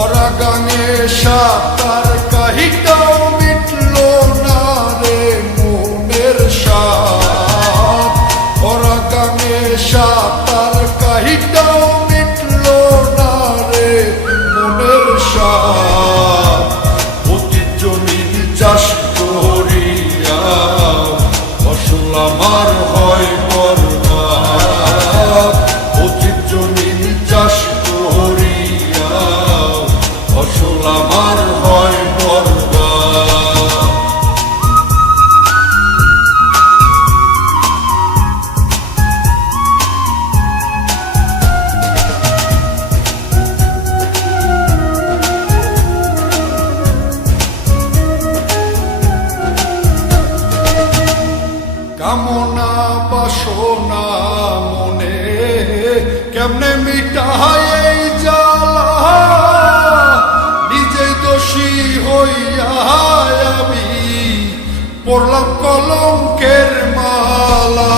ভরা গাঙে সাতার কাহিটাও মিটল না রে মনের সাথ। ভরা গাঙে সাতার কাহিটাও মিটল না রে মনের সাথ। অতি জমিন চাষ করিয়া ফসল আমার হয় বরবাদ। অতি জমিন চাষ করিয়া ফসল আমার হয় বরবাদ। কামনা বাসনা মনে কেমনে মিটায় এই জ্বালা। নিজে দোষী হইয়া আমি পড়লাম কলঙ্কের মালা।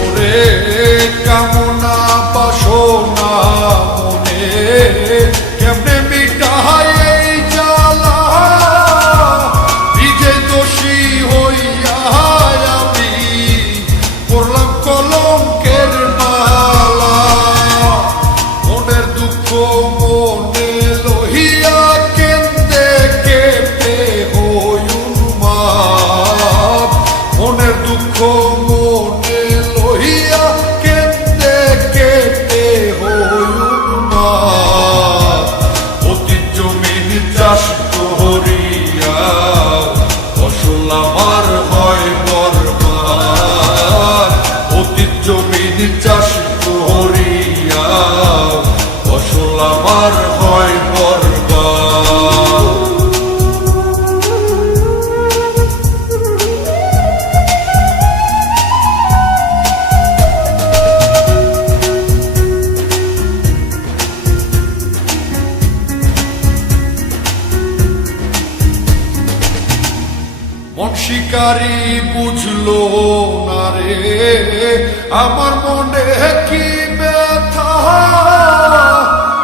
ওরে কামনা বাসনা মনে কেমনে মিটায় এই জ্বালা। নিজে দোষী হইয়া আমি পড়লাম কলঙ্কের মালা। মনের দুঃখ মনে লহিয়া কেন্দে কেঁপে হই উন্মাদ। মনের দুঃখ মনে লহিয়া কেন্দে কেঁপে হই উন্মাদ। অতি জমিন চাষ করিয়া ফসল আমার হয় বরবাদ। অতি জমিন চাষ করিয়া ফসল আমার হয় বরবাদ। মন শিকারি বুঝলো না রে আমার মনে কি ব্যথা।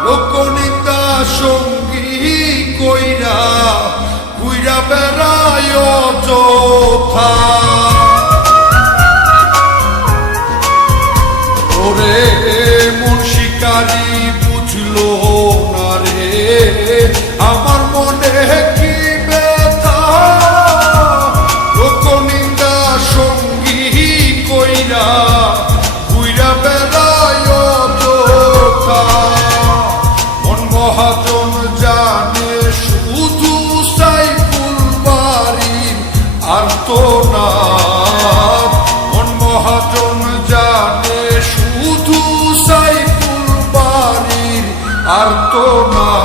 লোকনিন্দা সঙ্গী কইরা ঘুইরা বেড়ায় অযথা। ওরে মন শিকারি বুঝলো না রে আমার মনে কি ব্যথা। লোকনিন্দা সঙ্গী কইরা ঘুইরা বেড়ায় অযথা। মন মহাজন জানে শুধু সাইফুল বাড়ির আর্তনাদ। মন মহাজন জানে শুধু সাইফুল বাড়ির আর্তনাদ।